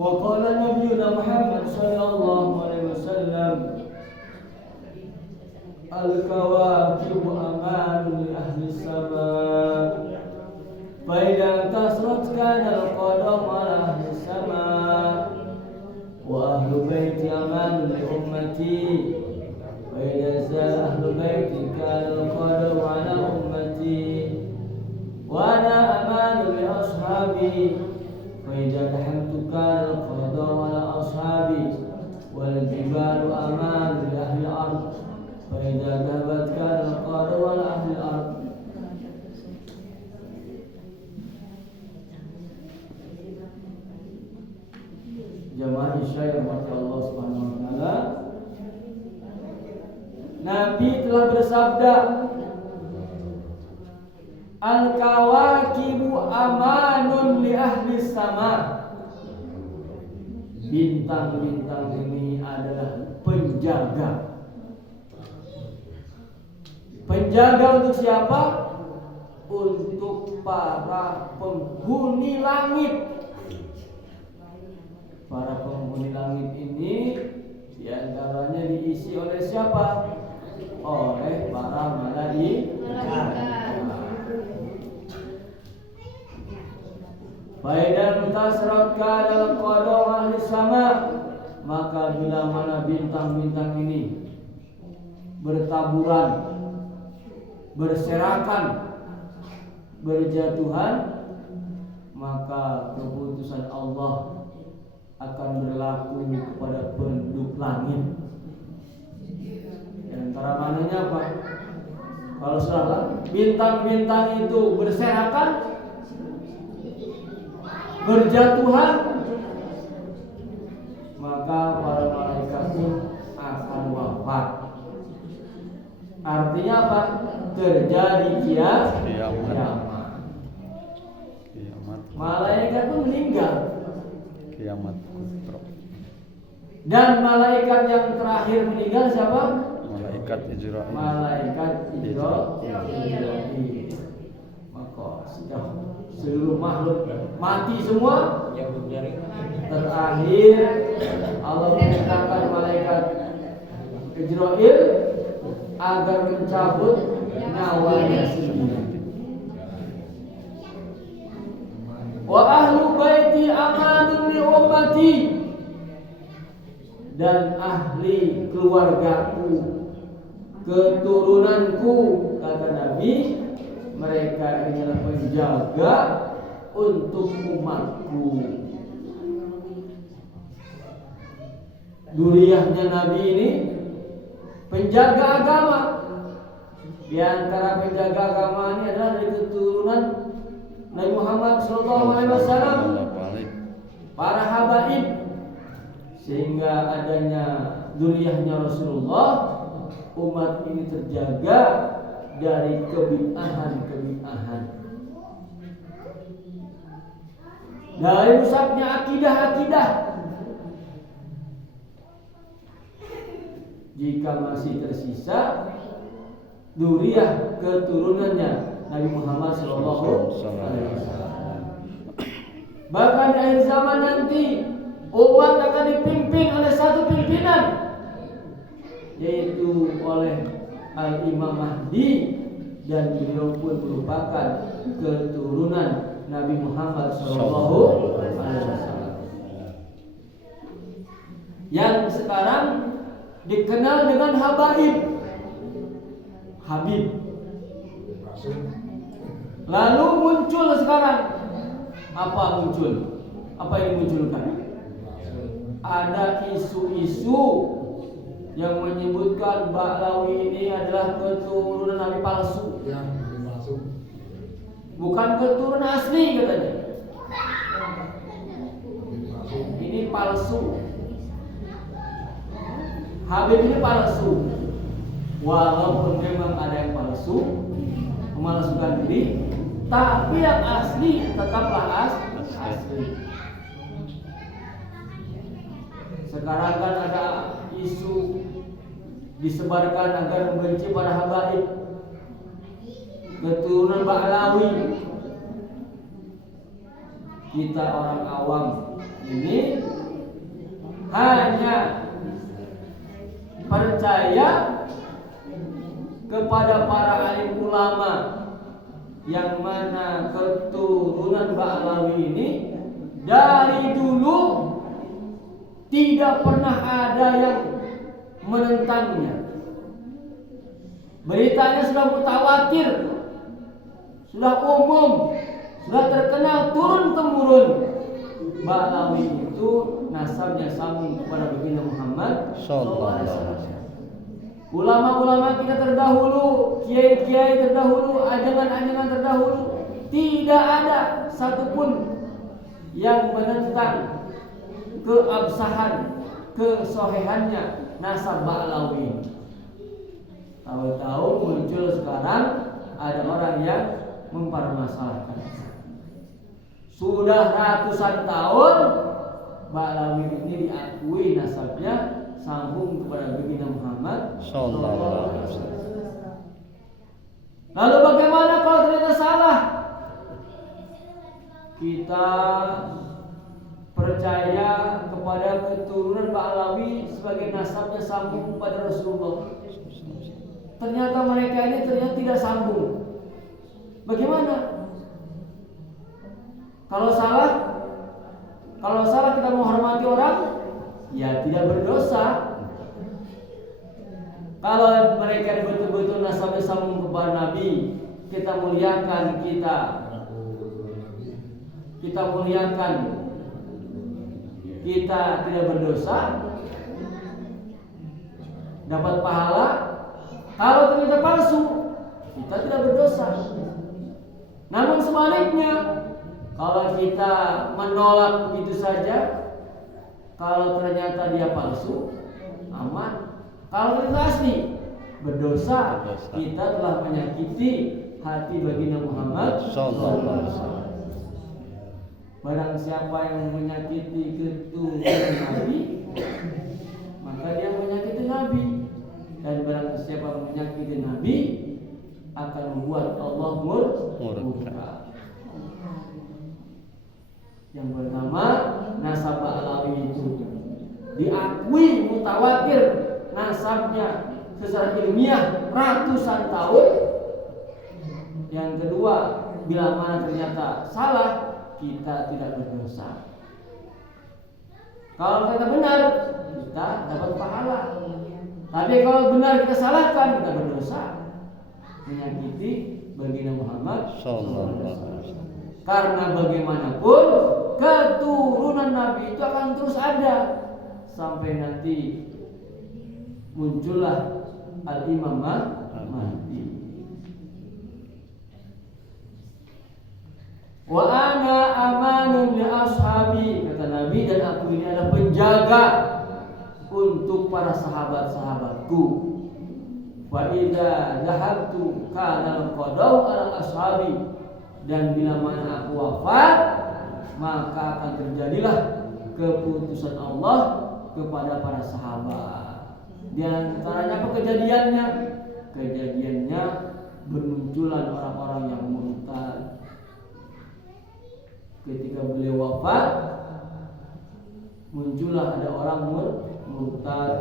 Wa qala Nabiyuna Muhammad sallallahu alaihi wasallam, al-kawakibu amanun li ahli sama' fa idza tasrat kana al-qadam ala ahli sama' wa ahlu baiti amanun li ummati wa idza zala ahlu baiti kana al-qadam ala ummati wa ana amanun li ashabi wa idza dahamtu kana al-qadam ala ashabi wal jibalu amanun li ahli al-ard فإذا ذهبت كان القادر على أهل الأرض. Jamaah Isya yang dirahmati Allah Subhanahu wa taala, Nabi telah bersabda, al-kawakibu amanun li ahli sama. Bintang-bintang ini adalah penjaga. Penjaga untuk siapa? Untuk para penghuni langit. Para penghuni langit ini diantaranya diisi oleh siapa? Oleh para malaikat. Faidan tasraka dalam qadar ahli sama, maka bila mana bintang-bintang ini bertaburan, berserakan, berjatuhan, maka keputusan Allah akan berlaku kepada penduduk langit. Di antara mananya apa? Kalau salah, bintang-bintang itu berserakan, berjatuhan, maka para malaikat pun akan wafat. Artinya apa? Terjadi kiamat. Malaikat pun meninggal. Kiamat kubra. Dan malaikat yang terakhir meninggal siapa? Malaikat Israil. Malaikat Israil. Maka sudah seluruh makhluk mati semua. Terakhir Allah memerintahkan malaikat Israil agar mencabut nyawanya sendiri. Wa ahlu baiti amanun li ummati, dan ahli keluargaku, keturunanku, kata Nabi, mereka adalah penjaga untuk umatku. Duriyahnya Nabi ini penjaga agama. Di antara penjaga agama ini adalah dari keturunan Nabi Muhammad SAW, para habaib, sehingga adanya dzurriyyahnya Rasulullah, umat ini terjaga dari kebid'ahan, dari rusaknya akidah. Jika masih tersisa dzurriyyah keturunannya Nabi Muhammad SAW. Bahkan di akhir zaman nanti umat akan dipimpin oleh satu pimpinan, yaitu oleh Al-Imam Mahdi, dan beliau pun merupakan keturunan Nabi Muhammad SAW, yang sekarang dikenal dengan Habib. Lalu muncul sekarang apa yang dimunculkan? Ada isu-isu yang menyebutkan Ba'lawi ini adalah keturunan Nabi palsu. Bukan keturunan asli katanya. Ini palsu. Habib ini palsu. Walaupun memang ada yang palsu, memalsukan diri, tapi yang asli tetaplah asli. Sekarang kan ada isu disebarkan agar membenci para habaib, keturunan Ba'lawi. kita orang awam ini hanya percaya kepada para alim ulama yang mana keturunan Ba'lawi ini dari dulu tidak pernah ada yang menentangnya. Beritanya sudah mutawatir, sudah umum, sudah terkenal turun-temurun. Ba'lawi itu nasabnya sambung kepada baginda Muhammad sallallahu alaihi wasallam. Ulama-ulama kita terdahulu, kiai-kiai terdahulu, ajangan-ajangan terdahulu, tidak ada satupun yang menentang keabsahan, kesohihannya nasab Ba'lawi. Tahu-tahu muncul sekarang ada orang yang mempermasalahkan. Sudah ratusan tahun Ba'lawi ini diakui nasabnya sambung kepada baginda Muhammad sallallahu alaihi wasallam. Lalu bagaimana kalau ternyata salah? Kita percaya kepada keturunan Ba'lawi sebagai nasabnya sambung kepada Rasulullah. Ternyata mereka ini ternyata tidak sambung. Bagaimana? Kalau salah kita menghormati orang, ya tidak berdosa. Kalau mereka betul-betul nasabnya sambung kepada Nabi, kita muliakan, kita muliakan, kita tidak berdosa, dapat pahala. Kalau ternyata palsu, kita tidak berdosa. Namun sebaliknya, kalau kita menolak begitu saja, kalau ternyata dia palsu, aman. Kalau ternyata asli, berdosa. Kita telah menyakiti hati baginda Muhammad sallallahu alaihi wasallam. Barang siapa yang menyakiti keturunan Nabi, maka dia menyakiti Nabi. Dan barang siapa menyakiti Nabi akan membuat Allah murka. Yang pertama, nasab Ba'lawi itu diakui mutawatir nasabnya secara ilmiah ratusan tahun. Yang kedua, bila mana ternyata salah, kita tidak berdosa. Kalau ternyata benar, kita dapat pahala. Tapi kalau benar kita salahkan, kita berdosa, menyakiti baginda Muhammad sallallahu alaihi wasallam. Karena bagaimanapun keturunan Nabi itu akan terus ada sampai nanti muncullah Al-Imam Mahdi. Wa ana amanun li ashabi, kata Nabi, dan aku ini adalah penjaga untuk para sahabat-sahabatku. Wa idza dhahabtu kana al-qadau ala ashabi, dan bila mana aku wafat, maka akan terjadilah keputusan Allah kepada para sahabat. Di antaranya apa kejadiannya? Kejadiannya bermunculan orang-orang yang murtad. Ketika beliau wafat, muncullah ada orang murtad,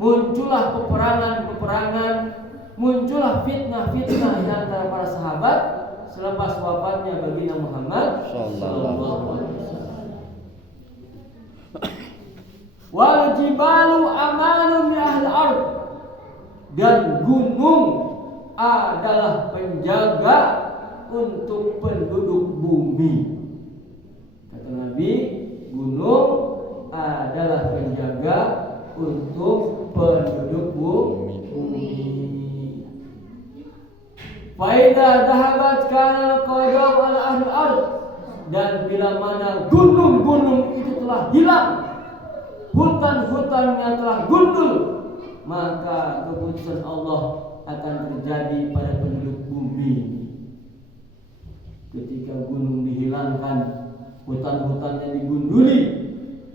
muncullah peperangan, muncullah fitnah di antara para sahabat selepas wafatnya baginda Muhammad sallallahu alaihi wasallam. Wal jibalu amanun li ahli ard, dan gunung adalah penjaga untuk penduduk bumi. Kata Nabi, gunung adalah penjaga untuk penduduk bumi. Faida dahabat kana qadau ala ahli ard, dan bila mana gunung-gunung itu telah hilang, hutan-hutannya telah gundul, maka keputusan Allah akan terjadi pada penduduk bumi. Ketika gunung dihilangkan, hutan-hutannya digunduli,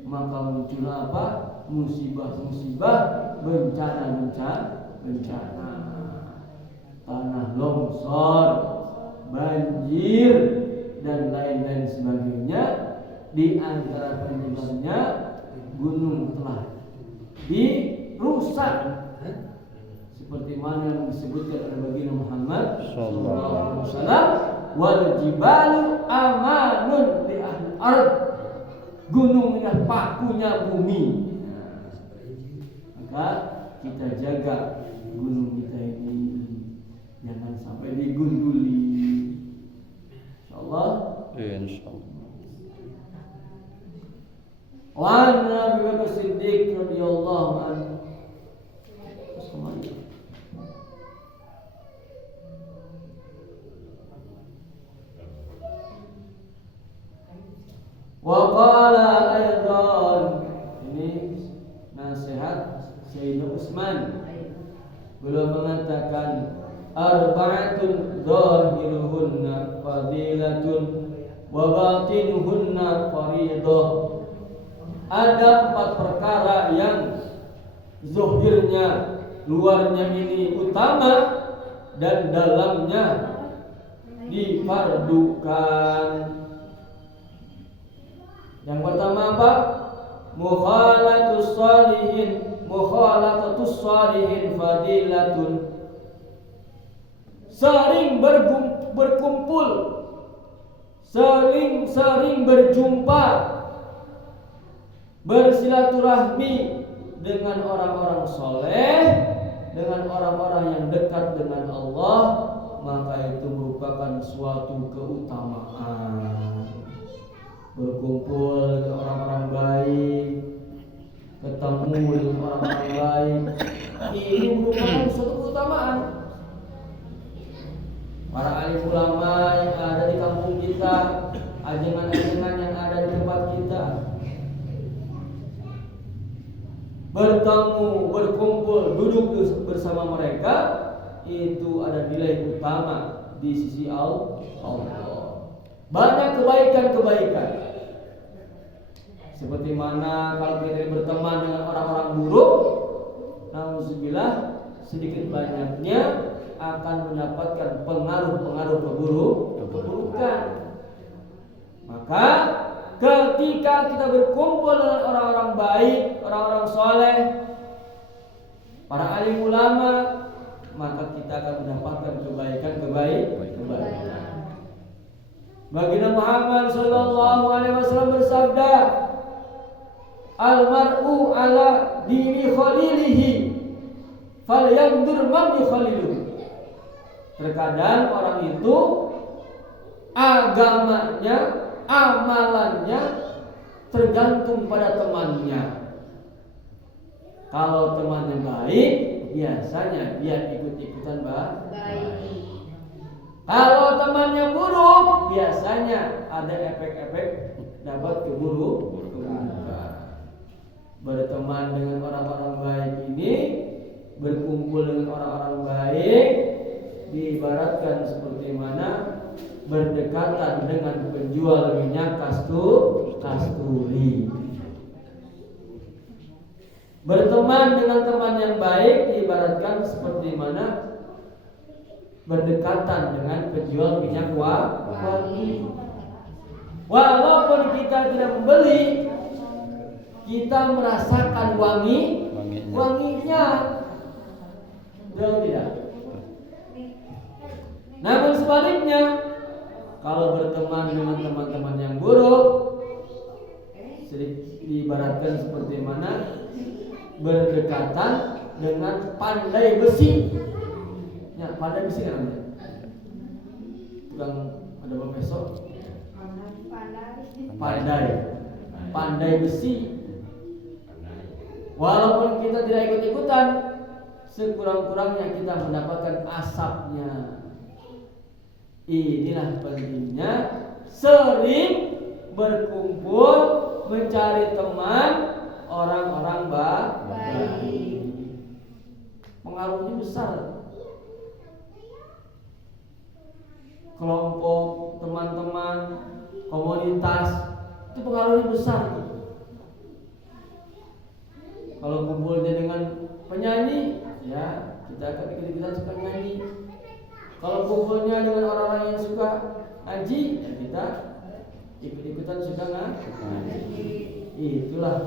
maka muncul apa? Musibah-musibah, bencana. Tanah longsor, banjir, dan lain-lain sebagainya di antara penyebabnya gunung telah dirusak seperti mana yang disebutkan oleh baginda Muhammad sallallahu alaihi wasallam, wal jibalu amanun li ahli ard, gunung adalah pakunya bumi. Maka kita jaga gunung kita ini jangan sampai digunduli, insyaallah. Insyaallah. Wa Nabi Bakar Siddiq radhiyallahu anhu. Wa qala aydan, ini nasihat Sayyidina Utsman. Beliau mengatakan arba'atun zahiruhunna fadilatun wa batinuhunna fariidah. Ada 4 perkara yang zahirnya, luarnya ini utama dan dalamnya difardukan. Yang pertama apa? Mukhalatus salihin fadilatun. Sering berkumpul, sering berjumpa, bersilaturahmi dengan orang-orang soleh, dengan orang-orang yang dekat dengan Allah, maka itu merupakan suatu keutamaan. Berkumpul dengan orang-orang baik, ketemu dengan orang-orang baik, ini merupakan suatu keutamaan. Para alim ulama yang ada di kampung kita, ajengan-ajengan yang ada di tempat kita, bertemu, berkumpul, duduk bersama mereka, itu ada nilai utama di sisi Allah. Banyak kebaikan-kebaikan. Seperti mana kalau kita berteman dengan orang-orang buruk, nauzubillah, sedikit banyaknya akan mendapatkan pengaruh-pengaruh keburukan. Maka ketika kita berkumpul dengan orang-orang baik, orang-orang soleh, para alim ulama, maka kita akan mendapatkan kebaikan. Baginda Muhammad sallallahu alaihi wasallam bersabda, "Al-mar'u ala dini khalilihi, falyanzur man yukhaliluhu." Terkadang orang itu agamanya, amalannya tergantung pada temannya. Kalau temannya baik, biasanya dia ikut-ikutan baik. Kalau temannya buruk, biasanya ada efek-efek dapat keburukan. Berteman dengan orang-orang baik ini, berkumpul dengan orang-orang baik, diibaratkan seperti mana berdekatan dengan penjual minyak kasturi. Berteman dengan teman yang baik diibaratkan seperti mana berdekatan dengan penjual minyak wangi. Walaupun kita tidak membeli, kita merasakan wanginya. Betul tidak? Namun sebaliknya, kalau berteman dengan teman-teman yang buruk, diibaratkan seperti mana berdekatan dengan pandai besi. Ya, pandai besi kan namanya. Tukang ada profesor. Pandai besi. Walaupun kita tidak ikut-ikutan, sekurang-kurangnya kita mendapatkan asapnya. Inilah pentingnya sering berkumpul, mencari teman orang-orang baik. Pengaruhnya besar. Kelompok, teman-teman, komunitas itu pengaruhnya besar. Kalau kumpulnya dengan penyanyi, ya kita akan ikut-ikutan suka nyanyi. Kalau kumpulnya dengan orang-orang yang suka ngaji, ya kita ikut-ikutan suka ngaji. Itulah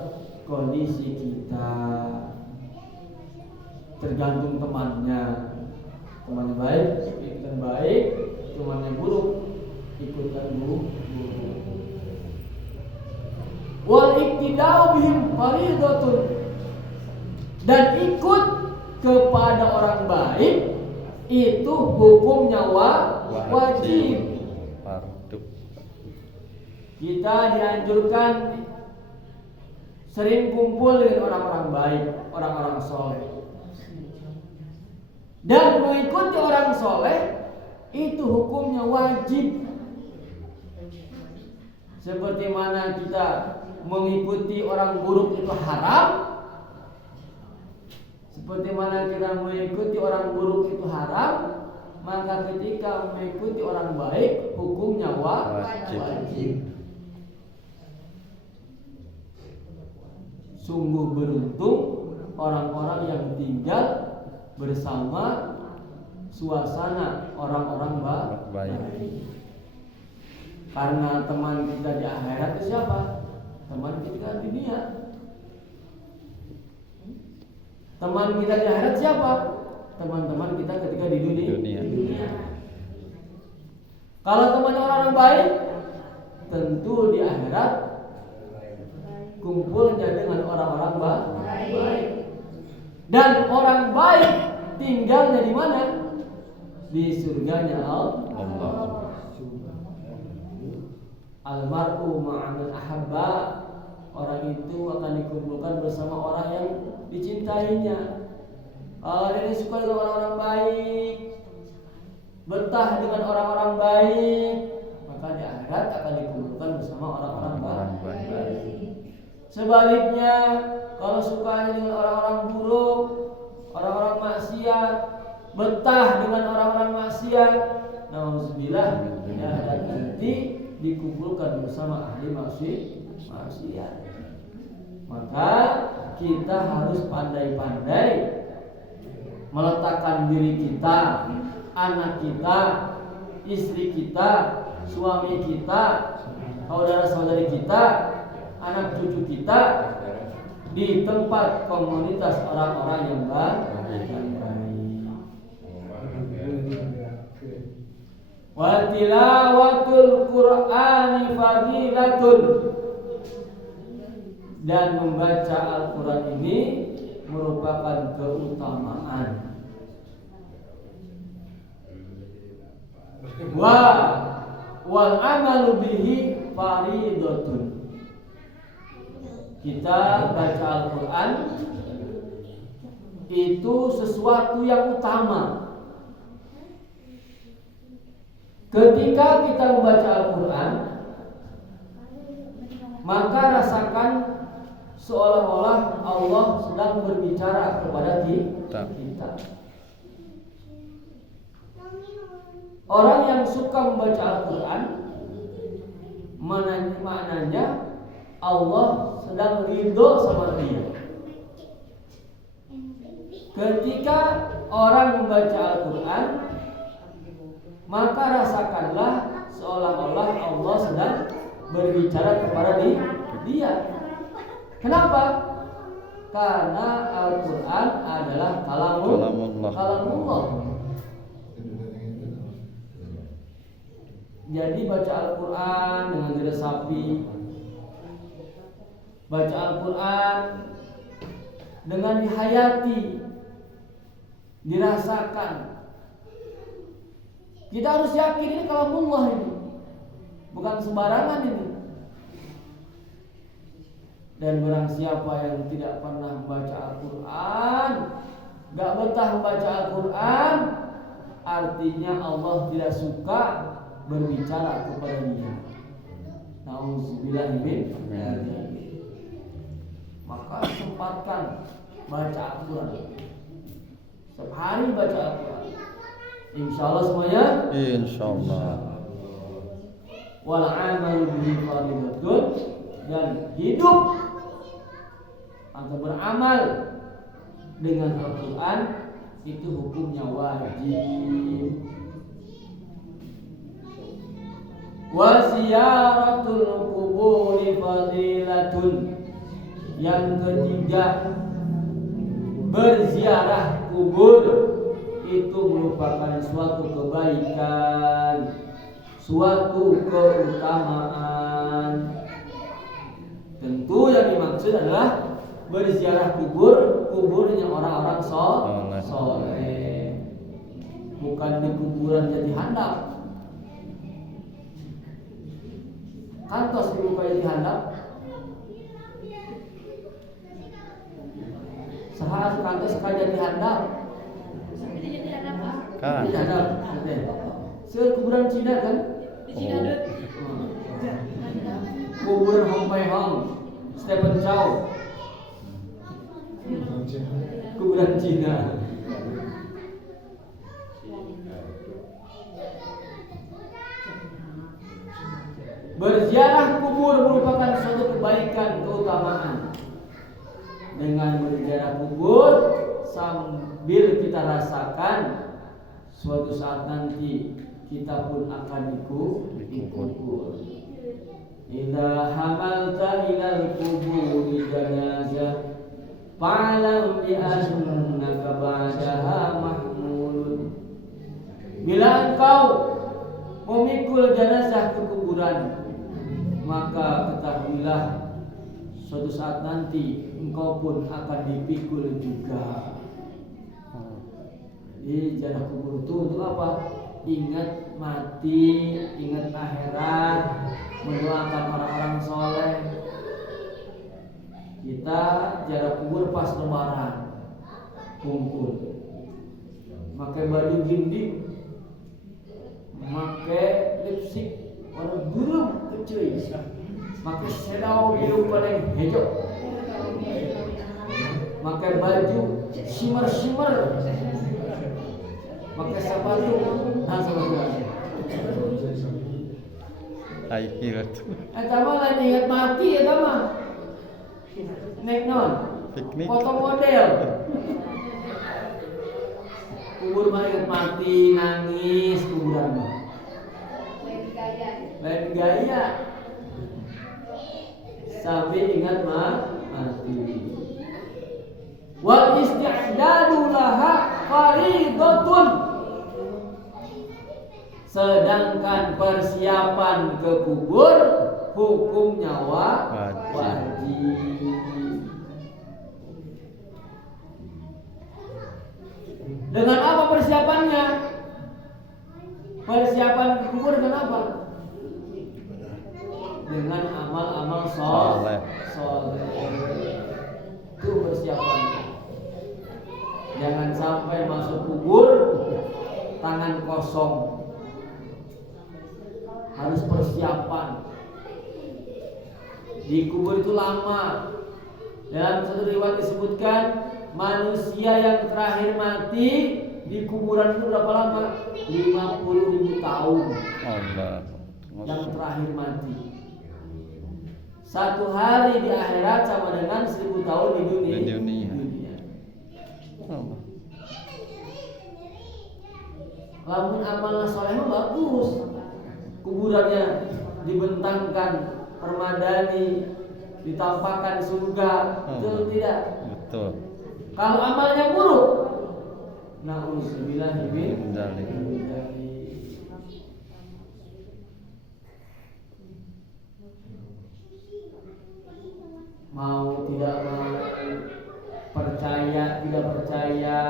kondisi kita. Tergantung temannya. Temannya baik, ikutan baik. Temannya buruk, ikutan buruk. Wal iktidau bihim faridatun. Dan ikut kepada orang baik itu hukumnya wajib. Kita dianjurkan sering kumpul dengan orang-orang baik, orang-orang soleh. Dan mengikuti orang soleh itu hukumnya wajib. Seperti mana kita mengikuti orang buruk itu haram, seperti mana kita mengikuti orang buruk itu haram, maka ketika mengikuti orang baik hukumnya wajib. Sungguh beruntung orang-orang yang tinggal bersama suasana orang-orang baik. Karena teman kita di akhirat itu siapa? Teman kita di dunia. Teman kita di akhirat siapa? Teman-teman kita ketika di dunia. Kalau teman orang baik, tentu di akhirat kumpulnya dengan orang-orang baik. Dan orang baik tinggalnya di mana? Di surganya Allah. Almar'u ma'aman ahabba. Orang itu akan dikumpulkan bersama orang yang dicintainya. Kalau dia suka dengan orang-orang baik, betah dengan orang-orang baik, maka di akhirat akan dikumpulkan bersama orang-orang baik. Sebaliknya, kalau sukanya dengan orang-orang buruk, orang-orang maksiat, betah dengan orang-orang maksiat, nauzubillah, ya, dan nanti dikumpulkan bersama ahli maksiat. Maka kita harus pandai-pandai meletakkan diri kita, anak kita, istri kita, suami kita, saudara-saudari kita, anak cucu kita di tempat komunitas orang-orang yang baik. Wa tilawatul Qur'ani fadilatun. Dan membaca Al-Quran ini merupakan keutamaan. Wal amalu bihi faridatun. Kita baca Al-Quran itu sesuatu yang utama. Ketika kita membaca Al-Quran, maka rasakan seolah-olah Allah sedang berbicara kepada kita. Orang yang suka membaca Al-Quran, maknanya Allah sedang ridho sama dia. Ketika orang membaca Al-Quran, maka rasakanlah seolah-olah Allah sedang berbicara kepada dia. Kenapa? Karena Al-Quran adalah kalamullah. Jadi baca Al-Quran dengan diresapi, baca Al-Quran dengan dihayati, dirasakan. Kita harus yakin ini kalamullah ini, bukan sembarangan ini. Dan barang siapa yang tidak pernah membaca Al-Quran, gak betah membaca Al-Quran, artinya Allah tidak suka berbicara kepada dia. Nauzubillah min dzalik. Maka sempatkan baca Al-Quran. Setiap hari baca Al-Quran. Insyaallah semuanya. Insyaallah. Wal amalu bihi fardhatun. Dan hidup atau beramal dengan Al-Quran itu hukumnya wajib. Wa ziyaratul quburi fadilatun. Yang ketiga, berziarah kubur itu merupakan suatu kebaikan, suatu keutamaan. Tentu yang dimaksud adalah berziarah kuburnya orang-orang soleh, bukan di kuburan jadi handap. Kantos dibuka jadi handap. Sahat kantos kaja di handap. Kan. Di handap. Seueur kuburan Cina kan? Kuburan Hong Pai Hong, Stephen Chow. Kuburan Cina. Berziarah kubur merupakan suatu kebaikan, keutamaan. Dengan berziarah kubur sambil kita rasakan suatu saat nanti kita pun akan dikubur. Idza hamalta ilal kuburi janazah fa'lam bi annaka ba'daha mahmulun. Bila engkau memikul jenazah ke kuburan, maka ketahuilah suatu saat nanti engkau pun akan dipikul juga. Jadi jenazah kubur itu untuk apa? Ingat mati, ingat akhirat, mendoakan orang-orang soleh. Kita jarak kubur pas lebaran, kumpul, pakai baju gindik, pakai lipstick warna biru kecil, pakai sedau biru paling hijau, pakai baju shimmer, pakai sepatu, Aikirat. Eta mah lain ingat mati eta mah. Nek non. Piknik. Foto model. Kubur mah ingat mati, nangis kuburan mah. Lain gaya. Sampai ingat mati. Wal isti'dadu laha faridatun. Sedangkan persiapan ke kubur hukumnya wajib. Dengan apa persiapannya? Persiapan ke kubur dengan apa? Dengan amal-amal soleh. Itu persiapannya. Jangan sampai masuk kubur tangan kosong. Harus persiapan. Di kubur itu lama. Dalam satu riwayat disebutkan manusia yang terakhir mati di kuburan itu berapa lama? 50.000 tahun. Allah. Yang terakhir mati. Satu hari di akhirat sama dengan 1000 tahun di dunia. Allah. Lamun amalnya soleh bagus. Kuburannya dibentangkan permadani, ditampakkan surga, betul tidak? Betul. Kalau amalnya buruk, na'udzubillah min Dzalik. Mau tidak mau, percaya tidak percaya,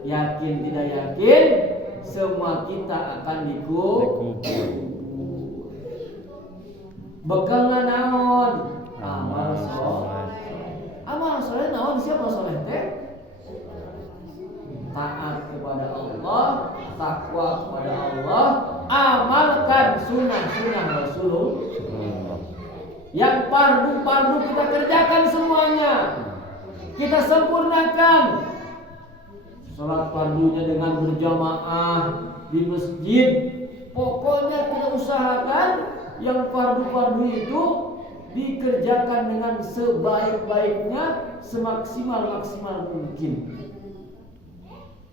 yakin tidak yakin, semua kita akan dikubur. Bekalna naon? Amal soleh. Amal soleh naon? Siapa soleh teh? Taat kepada Allah, takwa kepada Allah, amalkan sunnah-sunnah Rasulullah. Yang fardu kita kerjakan semuanya, kita sempurnakan. Salat fardunya dengan berjamaah di masjid. Pokoknya kita usahakan yang fardu-fardu itu dikerjakan dengan sebaik-baiknya, semaksimal mungkin.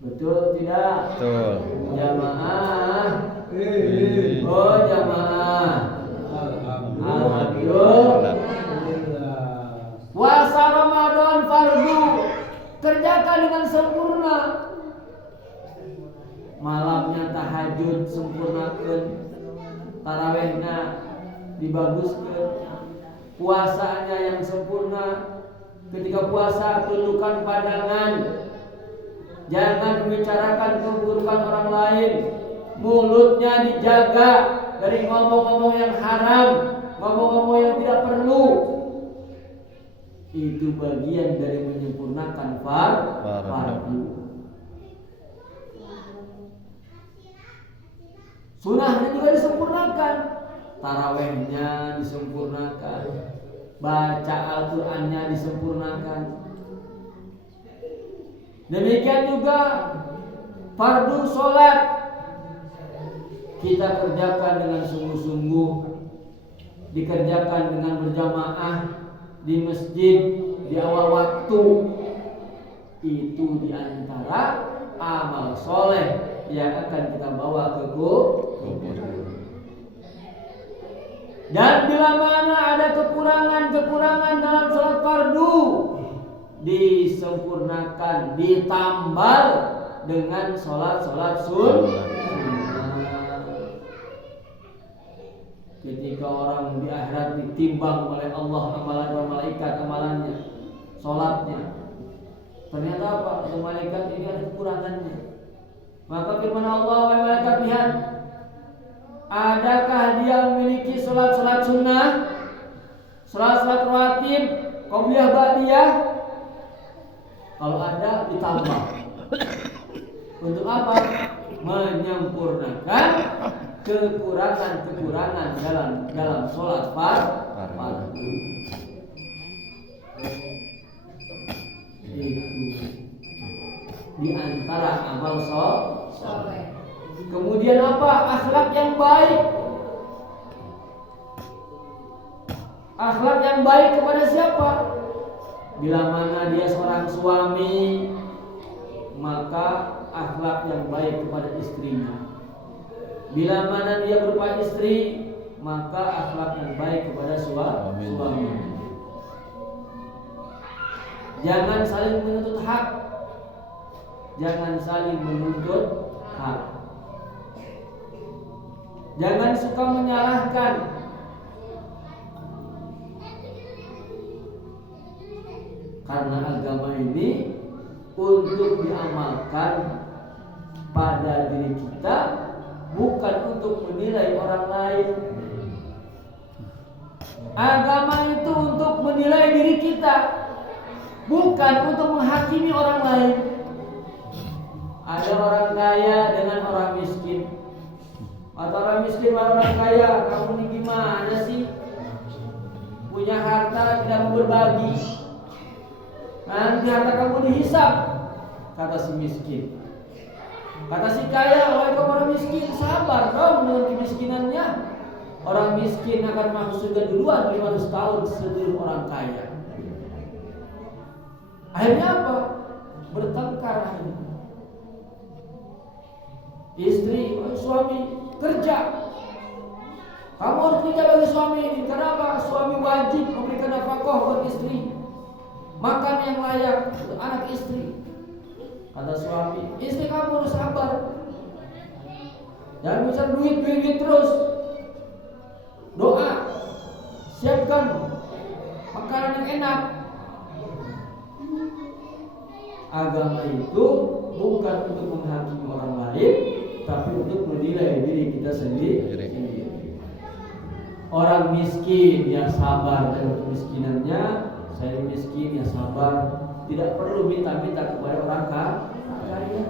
Betul tidak? Betul. Jamaah Oh jamaah. Alhamdulillah. Puasa Ramadan fardu, kerjakan dengan sempurna. Malamnya tahajud sempurnakan, tarawehnya dibaguskan, puasanya yang sempurna. Ketika puasa tundukkan pandangan, jangan membicarakan keburukan orang lain. Mulutnya dijaga dari ngomong-ngomong yang haram, ngomong-ngomong yang tidak perlu. Itu bagian dari menyempurnakan fardu. Sunahnya juga disempurnakan, tarawehnya disempurnakan, baca Al-Qur'annya disempurnakan. Demikian juga fardu sholat kita kerjakan dengan sungguh-sungguh, dikerjakan dengan berjamaah di masjid di awal waktu. Itu diantara amal soleh yang akan kita bawa ke kubur. Dan bila mana ada kekurangan dalam sholat fardu, disempurnakan, ditambal dengan sholat sunnah. Ketika orang di akhirat ditimbang oleh Allah amalan dan malaikat amalannya, sholatnya, ternyata apa? Yang malaikat ini ada kekurangannya. Maka firman Allah, wahai malaikat, lihat, adakah dia memiliki sholat sunnah, sholat rawatib, qobliyah ba'diyah? Kalau ada, ditambah. Untuk apa? Menyempurnakan kekurangan dalam sholat fardu. Itu di antara amal soleh. Kemudian apa? Akhlak yang baik. Akhlak yang baik kepada siapa? Bila mana dia seorang suami, maka akhlak yang baik kepada istrinya. Bila mana dia berupa istri, maka akhlak yang baik kepada suami. Jangan saling menuntut hak. Jangan saling menuntut hak. Jangan suka menyalahkan. Karena agama ini untuk diamalkan pada diri kita, bukan untuk menilai orang lain. Agama itu untuk menilai diri kita, bukan untuk menghakimi orang lain. Ada orang kaya dengan orang miskin. Atau orang miskin dengan orang kaya, kamu ini gimana sih? Punya harta tidak mau berbagi. Nanti harta kamu dihisap, kata si miskin. Kata si kaya, wahai kamu orang miskin, sabar dong dengan kemiskinannya. Orang miskin akan masuk surga duluan 500 tahun sebelum orang kaya. Akhirnya apa? Bertengkar akhirnya. Istri, suami kerja. Kamu harus kerja bagi suami ini. Kenapa? Suami wajib memberikan nafkah buat istri, makan yang layak untuk anak istri. Kata suami, istri kamu harus sabar. Jangan bisa duit terus. Doa, siapkan makanan yang enak. Agama itu bukan untuk menghakimi orang lain, tapi untuk menilai diri kita sendiri. Orang miskin ya sabar dengan kemiskinannya. Saya miskin ya sabar. Tidak perlu minta-minta kepada orang kaya.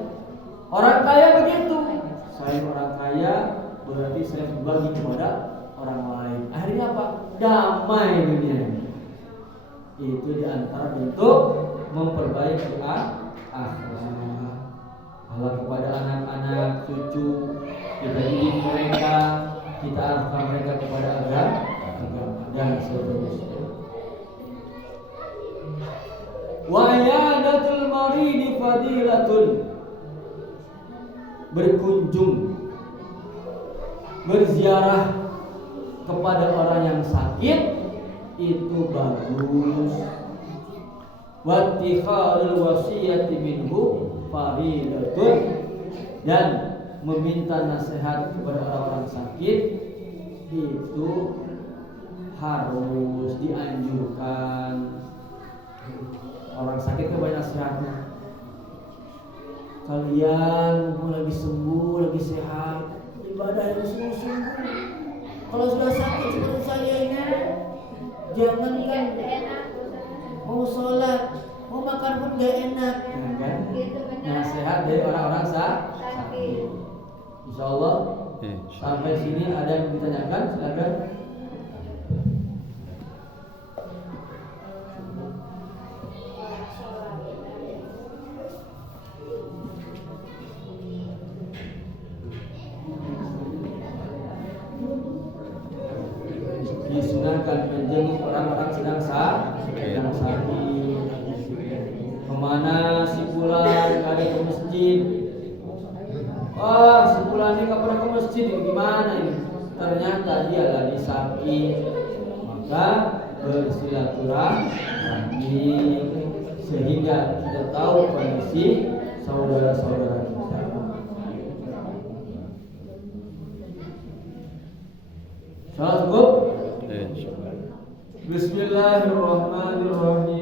Orang kaya begitu. Saya orang kaya, berarti saya berbagi kepada orang lain. Akhirnya apa? Damai dunia. Itu diantara bentuk memperbaiki akhlak. Allah kepada anak-anak, cucu, kita didik mereka, kita arahkan mereka kepada agama dan seterusnya. Wa iyadatul maridi fadilatun. Berkunjung berziarah kepada orang yang sakit itu bagus. Wattikhadul wasiyati minhu faridatun, dan meminta nasihat kepada orang sakit itu harus dianjurkan. Orang sakit itu banyak nasihatnya. Kalian mumpung lagi sembuh, lagi sehat, ibadah yang sungguh-sungguh. Kalau sudah sakit seperti saya ini, jangankan mau sholat, mau makan pun gak enak, kan? Nasihat dari orang-orang sakit. Insya Allah sampai sini ada yang ditanyakan, silakan. Disunahkan menjenguk orang-orang sedang sakit. Kemana si Fulan ada ke masjid? Wah, si Fulan ini gak pernah ke masjid, gimana ini? Ternyata dia lagi sakit. Maka bersilaturahmi sehingga kita tahu kondisi saudara-saudara kita. Salat cukup? Bismillahirrahmanirrahim.